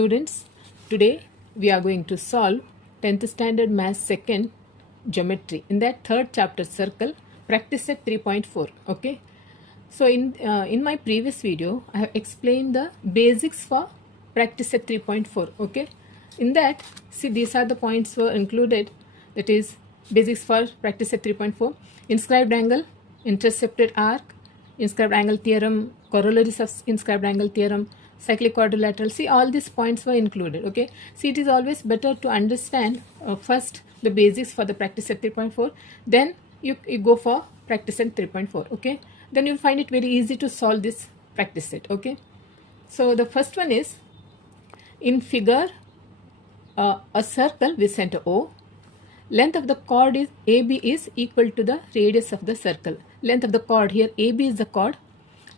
Students, today we are going to solve 10th standard math second geometry. In that third chapter circle, practice set 3.4. Okay. So in my previous video, I have explained the basics for practice set 3.4. Okay. In that, see, these are the points were included. That is basics for practice set 3.4. Inscribed angle, intercepted arc, inscribed angle theorem, corollaries of inscribed angle theorem, cyclic quadrilateral. See, all these points were included. Okay. See, it is always better to understand first the basics for the practice set 3.4. Then you go for practice set 3.4. Okay. Then you'll find it very easy to solve this practice set. Okay. So the first one is, in figure, a circle with center O. Length of the chord is AB is equal to the radius of the circle. Length of the chord, here AB is the chord.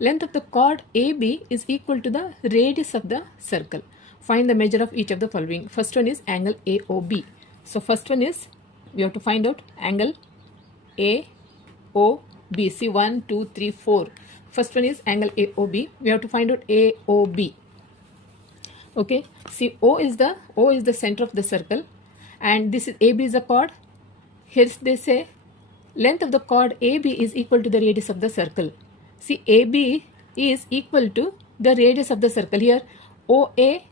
Length of the chord AB is equal to the radius of the circle. Find the measure of each of the following. First one is angle AOB. So first one is, we have to find out angle AOB. See, 1, 2, 3, 4. First one is angle AOB. We have to find out AOB. Okay. See, O is the center of the circle, and this is AB is the chord. Here they say length of the chord AB is equal to the radius of the circle. See, AB is equal to the radius of the circle. Here OA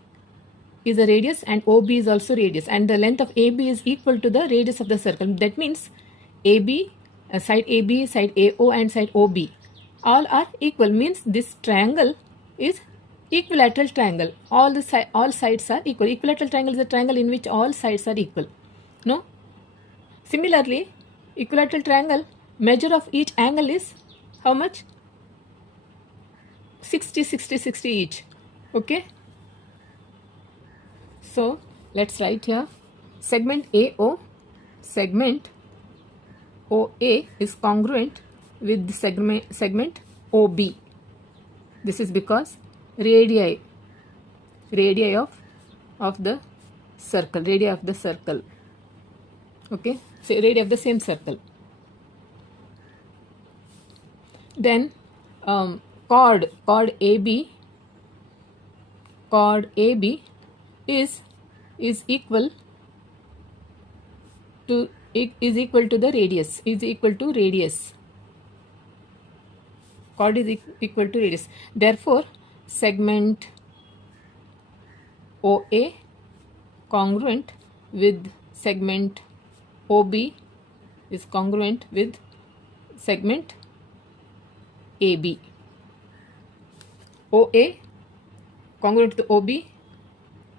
is a radius and OB is also radius, and the length of AB is equal to the radius of the circle. That means AB, side AB, side AO and side OB all are equal, means this triangle is equilateral triangle. All sides are equal. Equilateral triangle is a triangle in which all sides are equal. No? Similarly, equilateral triangle, measure of each angle is how much? 60, 60, 60 each. Okay. So let's write here segment AO, segment OA is congruent with the segment OB. This is because radii of the circle. Okay, so radii of the same circle. Then chord AB is equal to the radius, is equal to radius. Chord is equal to radius. Therefore, segment OA congruent with segment OB is congruent with segment AB. OA congruent to OB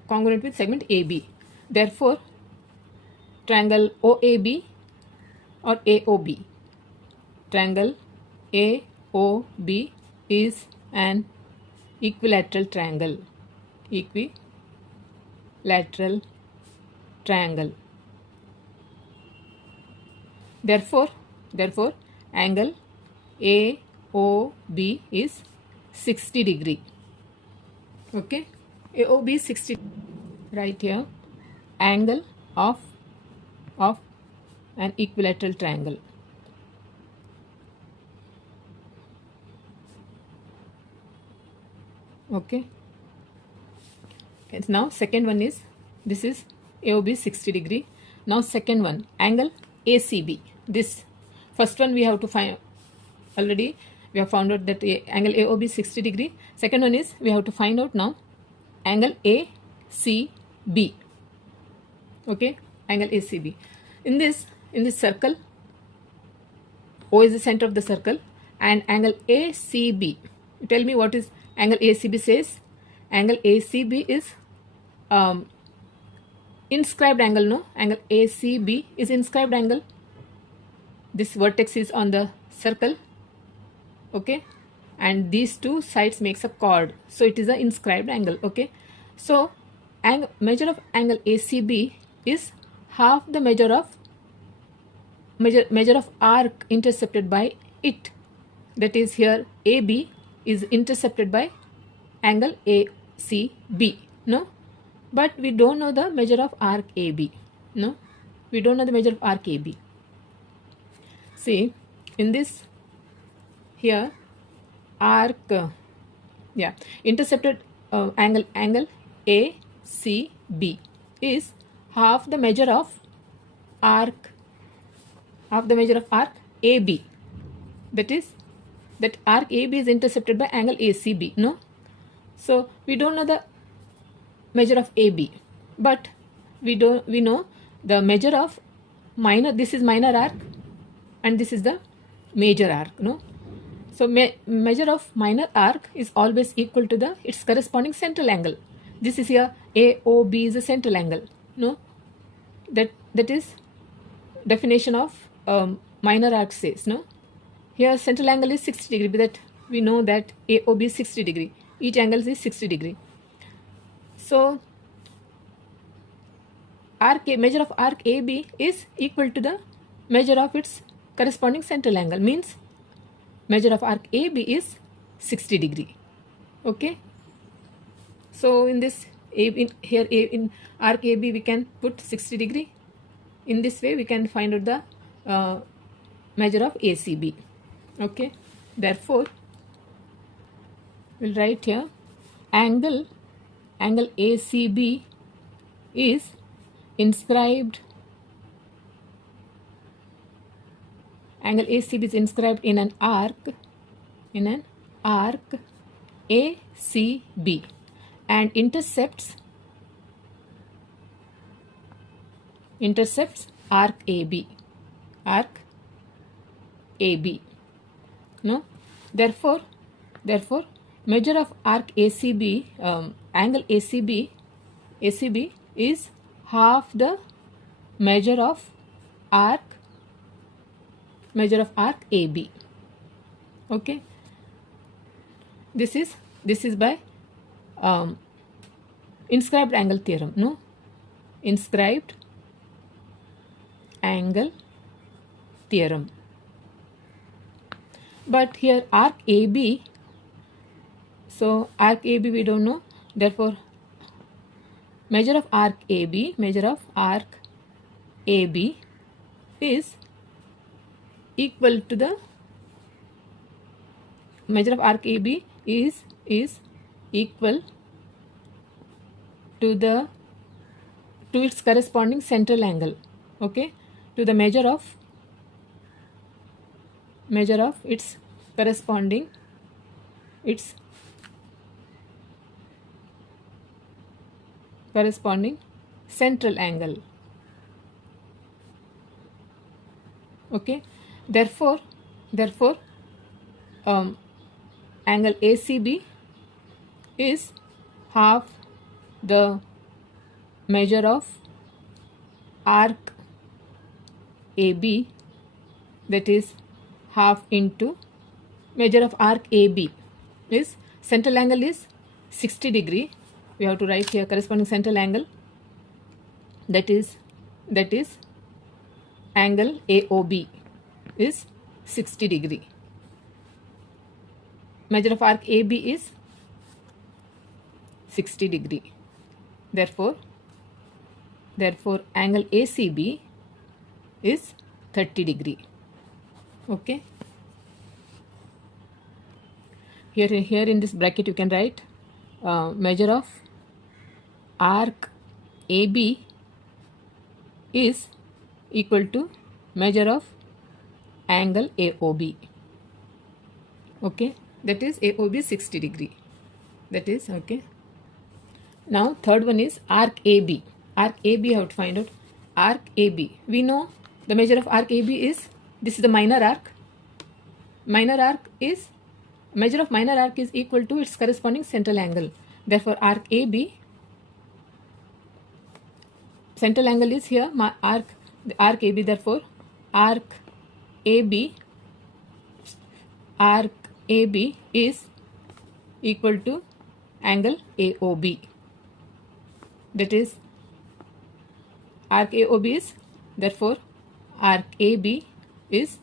congruent with segment AB. Therefore, triangle OAB or AOB, triangle AOB is an equilateral triangle. Equilateral triangle. Therefore, angle AOB is 60 degree. Okay, AOB is 60. Right here, angle of an equilateral triangle. Okay. Now second one is, this is AOB 60 degree. Now second one, angle ACB. This first one we have to find, already we have found out that angle AOB is 60 degree. Second one is, we have to find out now angle ACB. Okay, angle ACB. In this circle, O is the center of the circle, and angle ACB. Tell me what is angle ACB says. Angle ACB is inscribed angle. No, angle ACB is inscribed angle. This vertex is on the circle. Okay, and these two sides makes a chord, so it is an inscribed angle. Okay, so measure of angle ACB is half the measure of arc intercepted by it. That is, here AB is intercepted by angle ACB. No, but we don't know the measure of arc AB. No, we don't know the measure of arc AB. See, in this here arc, intercepted angle A ACB is half the measure of arc AB. That is, that arc AB is intercepted by angle ACB. No, so we don't know the measure of AB, but we know the measure of minor. This is minor arc, and this is the major arc. No, so measure of minor arc is always equal to its corresponding central angle. This is here AOB is a central angle. No, that is definition of minor arc says. No, here central angle is 60 degree, that we know that AOB is 60 degree. Each angle is 60 degree. So measure of arc AB is equal to the measure of its corresponding central angle, means measure of arc AB is 60 degree. Okay, so in this in arc AB we can put 60 degree. In this way we can find out the measure of ACB. Okay, therefore we'll write here angle ACB is inscribed in an arc ACB and intercepts arc AB. No, therefore measure of arc ACB, angle ACB is half the measure of arc AB. Okay, this is by inscribed angle theorem. No, inscribed angle theorem. But here arc AB, so arc AB we don't know, therefore measure of arc AB is equal to the measure of arc AB is equal to its corresponding central angle. Okay, to the measure of its corresponding central angle. Okay, therefore angle ACB is half the measure of arc AB, that is half into measure of arc AB is central angle is 60 degree. We have to write here corresponding central angle, that is angle AOB is 60 degree. Measure of arc AB is 60 degree. Therefore angle ACB is 30 degree. Okay, here in this bracket you can write measure of arc AB is equal to measure of angle AOB. Okay, that is AOB 60 degree. That is okay. Now third one is arc AB. Arc AB, how to find out arc AB? We know the measure of arc AB is, this is the minor arc. Measure of minor arc is equal to its corresponding central angle. Therefore arc AB, central angle is here arc AB, therefore arc AB is equal to angle AOB. That is arc AOB is, therefore arc AB is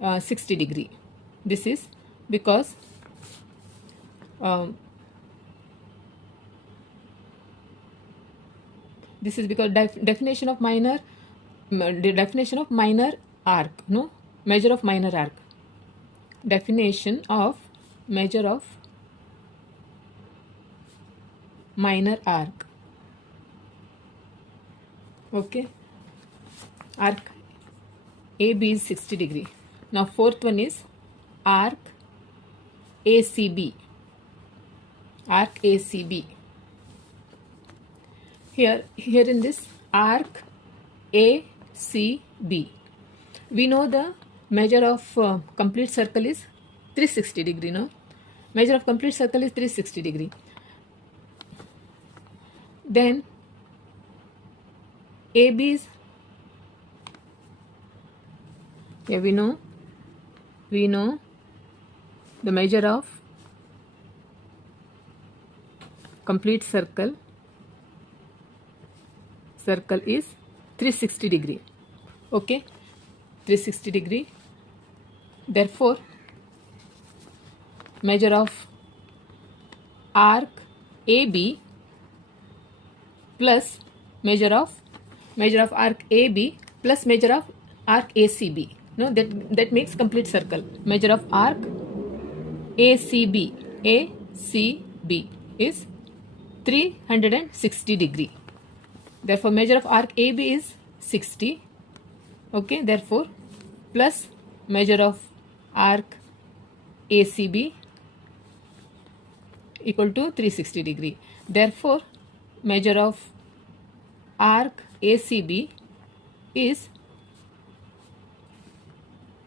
60 degree. This is because definition of minor arc. No, measure of minor arc. Definition of measure of minor arc. Okay, arc AB is 60 degree. Now fourth one is arc ACB. Arc ACB. Here in this arc ACB, we know the measure of complete circle is 360 degree. No, measure of complete circle is 360 degree. Then AB is, yeah, we know the measure of complete circle is 360 degree. Okay, 360 degree. Therefore measure of arc AB plus measure of arc AB plus measure of arc ACB. No, that makes complete circle. Measure of arc ACB is 360 degree. Therefore measure of arc AB is 60. Okay, therefore plus measure of arc ACB equal to 360 degree. Therefore measure of arc ACB is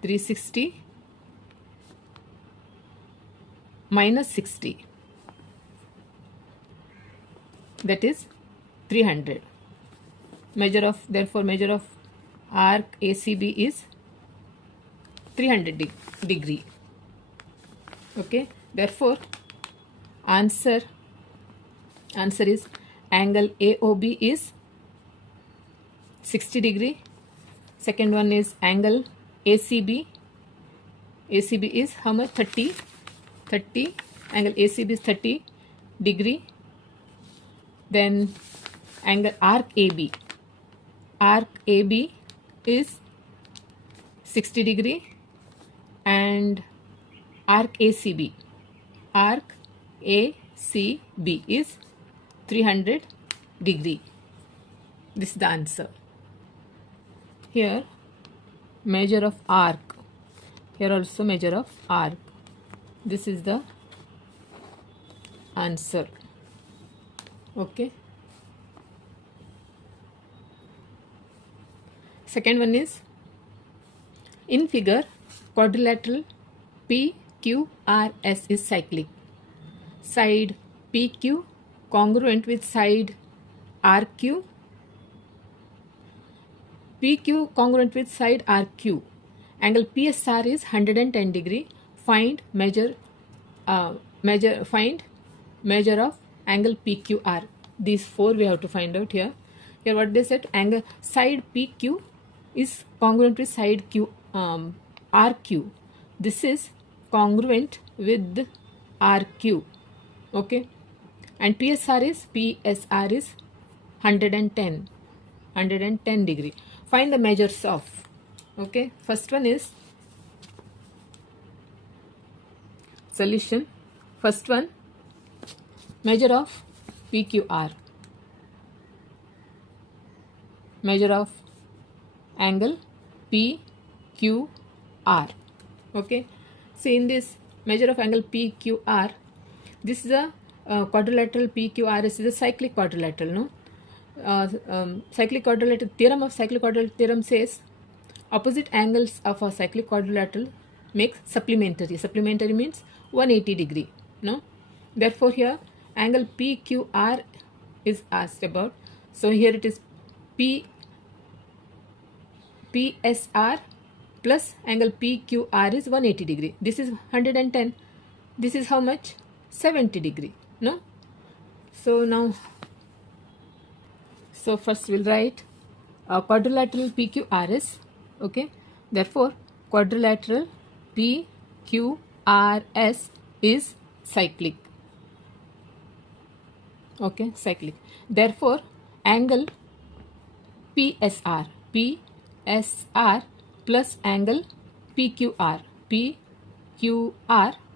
360 minus 60, that is 300. Therefore measure of arc ACB is 300 degree. Okay, therefore answer is angle AOB is 60 degree. Second one is angle ACB. ACB is how much? 30. Angle ACB is 30 degree. Then angle arc AB. Arc AB is 60 degree, and arc ACB is 300 degree. This is the answer. Here measure of arc. Here also measure of arc. This is the answer. Okay. Second one is, in figure quadrilateral PQRS is cyclic. Side PQ congruent with side RQ. PQ congruent with side RQ. Angle PSR is 110 degree. Find measure of angle PQR. These four we have to find out here. Here what they said, angle side PQ is congruent with side RQ. This is congruent with RQ. Okay, and PSR is 110 degree. Find the measures of. Okay, first one is solution. First one, measure of PQR. Measure of angle PQR. Okay, see in this measure of angle PQR, this is a quadrilateral. PQRS is a cyclic quadrilateral. No, cyclic quadrilateral theorem of cyclic quadrilateral theorem says opposite angles of a cyclic quadrilateral makes supplementary. Supplementary means 180 degree. No, therefore here angle PQR is asked about. So here it is PSR plus angle PQR is 180 degree. This is 110. This is how much? 70 degree. No, so now, so first we'll write quadrilateral PQRS. Okay, therefore quadrilateral PQRS is cyclic. Okay, cyclic. Therefore angle PSR plus angle PQR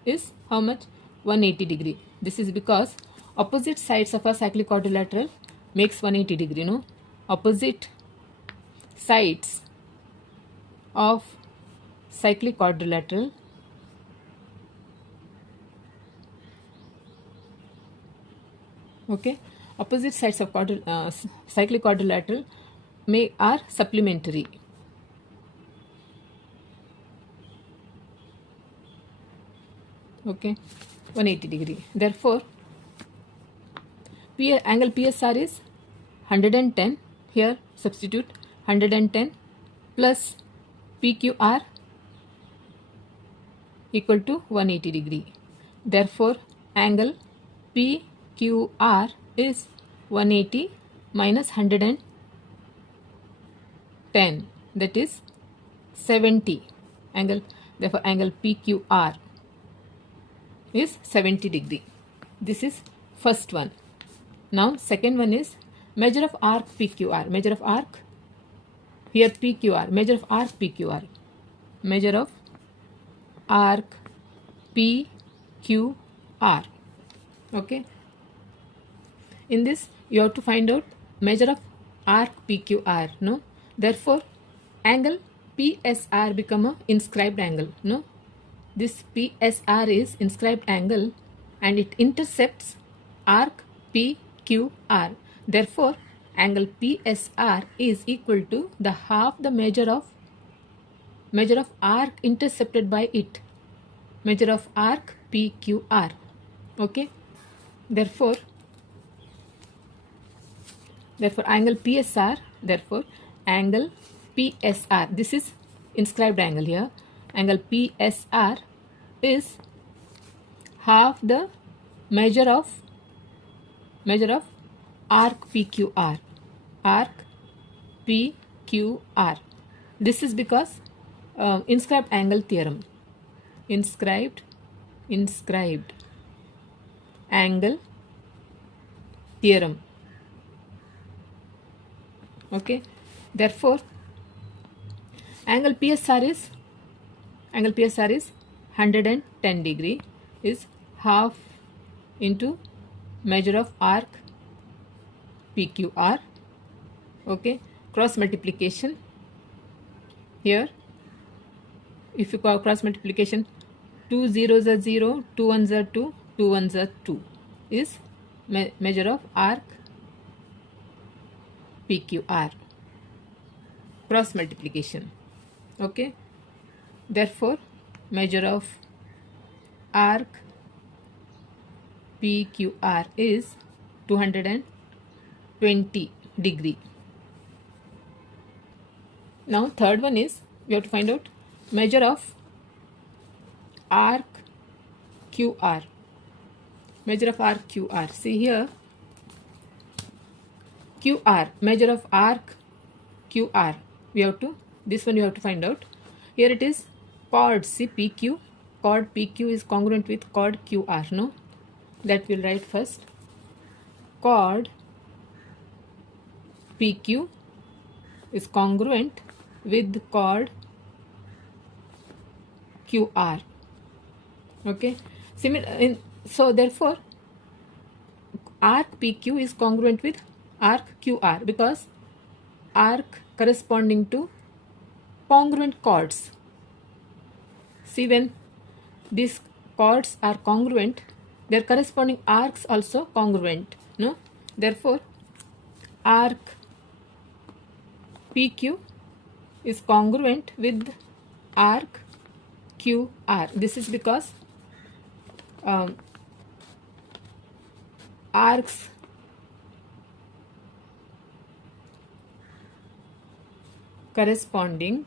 is how much? 180 degree. This is because opposite sides of a cyclic quadrilateral makes 180 degree, no? Opposite sides of cyclic quadrilateral okay, opposite sides of cyclic quadrilateral are supplementary. Okay, 180 degree. Therefore, angle PSR is 110. Here substitute 110 plus PQR equal to 180 degree. Therefore, angle PQR is 180 minus 110, that is 70 angle. Therefore, angle PQR is 70 degree. This is first one. Now second one is measure of arc PQR. Measure of arc, here PQR, measure of arc PQR. Measure of arc PQR. Okay. In this you have to find out measure of arc PQR, no? Therefore, angle PSR become a inscribed angle, no? This PSR is inscribed angle and it intercepts arc PQR. Therefore, angle PSR is equal to the half the measure of arc intercepted by it. Measure of arc PQR. Okay. Therefore angle PSR, therefore angle PSR, this is inscribed angle here. Angle PSR is half the measure of arc PQR. Arc PQR. This is because inscribed angle theorem. Inscribed angle theorem. Okay. Therefore, angle PSR is 110 degree, is half into measure of arc PQR. Okay. Cross multiplication. Here, if you call cross multiplication, 2 zeros are 0, 2 ones are 2, 2 ones are 2, is measure of arc PQR. Cross multiplication. Okay. Therefore, measure of arc PQR is 220 degree. Now third one is we have to find out measure of arc QR. Measure of arc QR. See here, QR, measure of arc QR. This one you have to find out. Here it is chord, see PQ. Chord PQ is congruent with chord QR, no? That we'll write first. Chord PQ is congruent with chord QR. Okay. So therefore, arc PQ is congruent with arc QR because arc corresponding to congruent chords. See, when these chords are congruent, their corresponding arcs also congruent, no? Therefore, arc PQ is congruent with arc QR. This is because arcs corresponding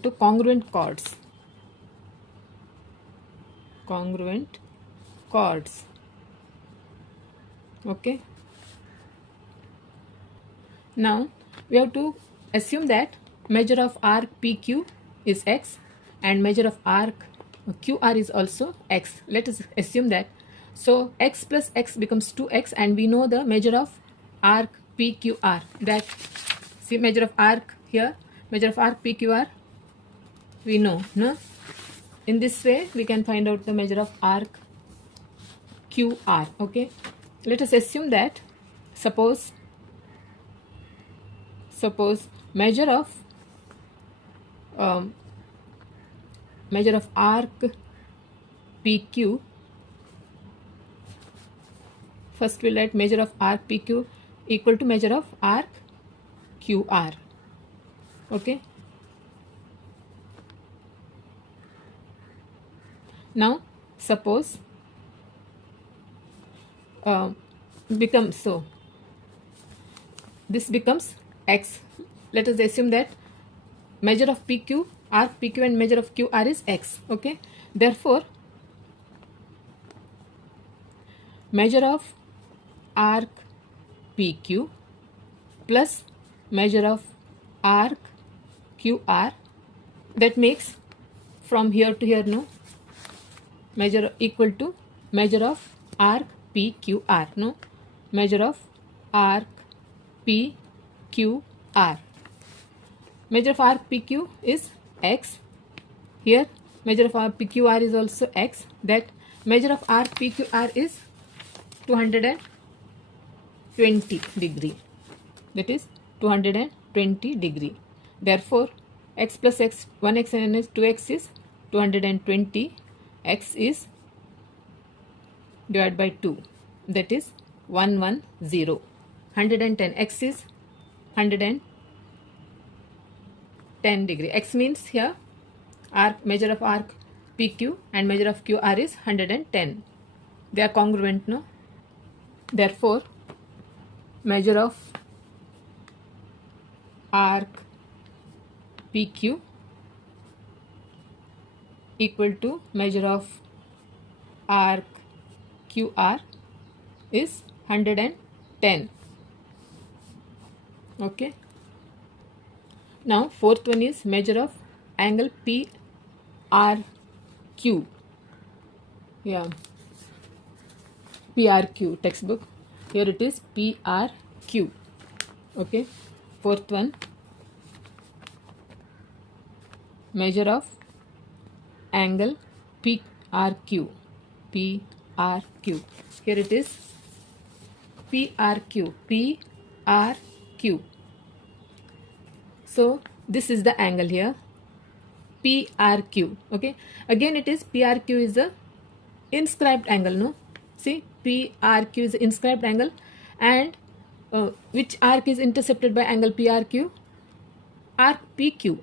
to congruent chords. Congruent chords. Okay. Now we have to assume that measure of arc PQ is x and measure of arc QR is also x. Let us assume that. So x plus x becomes 2x, and we know the measure of arc PQR. That, see, measure of arc here, measure of arc PQR we know, no? in this way we can find out the measure of arc QR. Okay, let us assume that suppose measure of arc PQ. First we'll write measure of arc PQ equal to measure of arc QR. Okay, now suppose becomes, so this becomes X. Let us assume that measure of PQ, arc PQ and measure of QR is X. Okay, therefore measure of arc PQ plus measure of arc QR, that makes from here to here, no, measure equal to measure of arc PQR, no, measure of arc PQR. Measure of arc PQ is X. Here measure of arc PQR is also X. That measure of arc PQR is 220 degree. That is 220 degree. Therefore X plus X, 1X and 2X is 220. X is divided by 2. That is 110. 110. X is 110 degree. X means here arc, measure of arc PQ and measure of QR is 110. They are congruent, no? Therefore measure of arc PQ equal to measure of arc QR is 110. Okay, now fourth one is measure of angle PRQ. Yeah, PRQ textbook, here it is PRQ. Okay, fourth one, measure of angle PRQ. PRQ, here it is PRQ. PRQ. So this is the angle here, PRQ. Okay, again it is PRQ is a inscribed angle, no? See, PRQ is inscribed angle, and which arc is intercepted by angle PRQ? Arc PQ.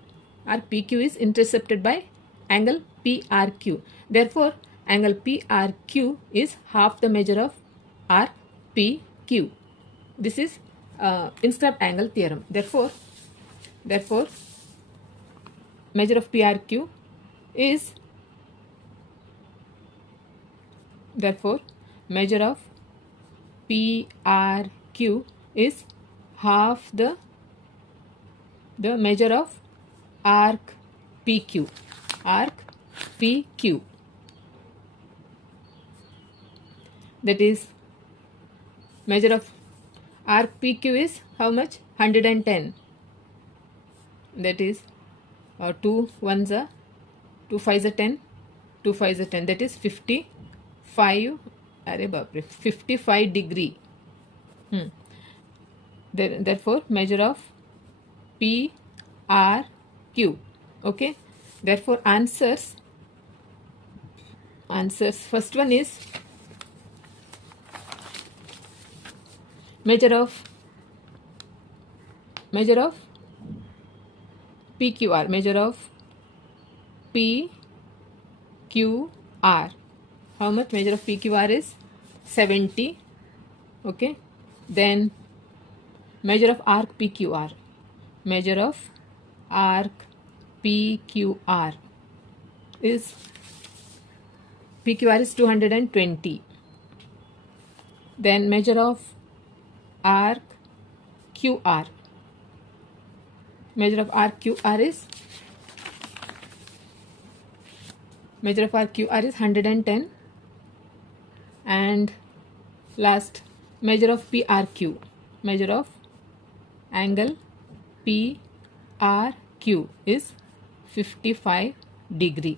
Arc PQ is intercepted by angle PRQ. Therefore angle PRQ is half the measure of arc PQ. This is inscribed angle theorem. Therefore measure of PRQ is, therefore measure of PRQ is half the measure of arc PQ. Arc PQ, that is measure of arc PQ is how much? 110. That is 2 1s are 2 5s are 10, 2 5s are 10, that is 55. 55 degree. Therefore measure of PRQ. Okay, therefore answers, first one is measure of PQR, measure of PQR. How much? Measure of PQR is 70. Okay, then measure of arc PQR. Measure of arc PQR is, PQR is 220. Then measure of arc QR. Measure of arc QR is, measure of arc QR is 110. And last, measure of PRQ. Measure of angle PRQ is 55 degree.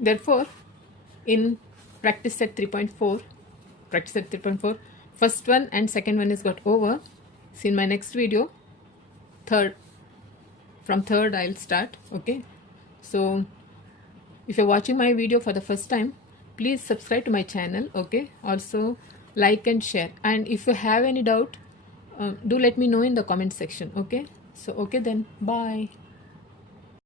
Therefore, in practice set 3.4, first one and second one is got over. See in my next video, from third I'll start. Okay, so if you're watching my video for the first time, please subscribe to my channel. Okay, also like and share, and if you have any doubt, do let me know in the comment section. Okay, so okay then, bye.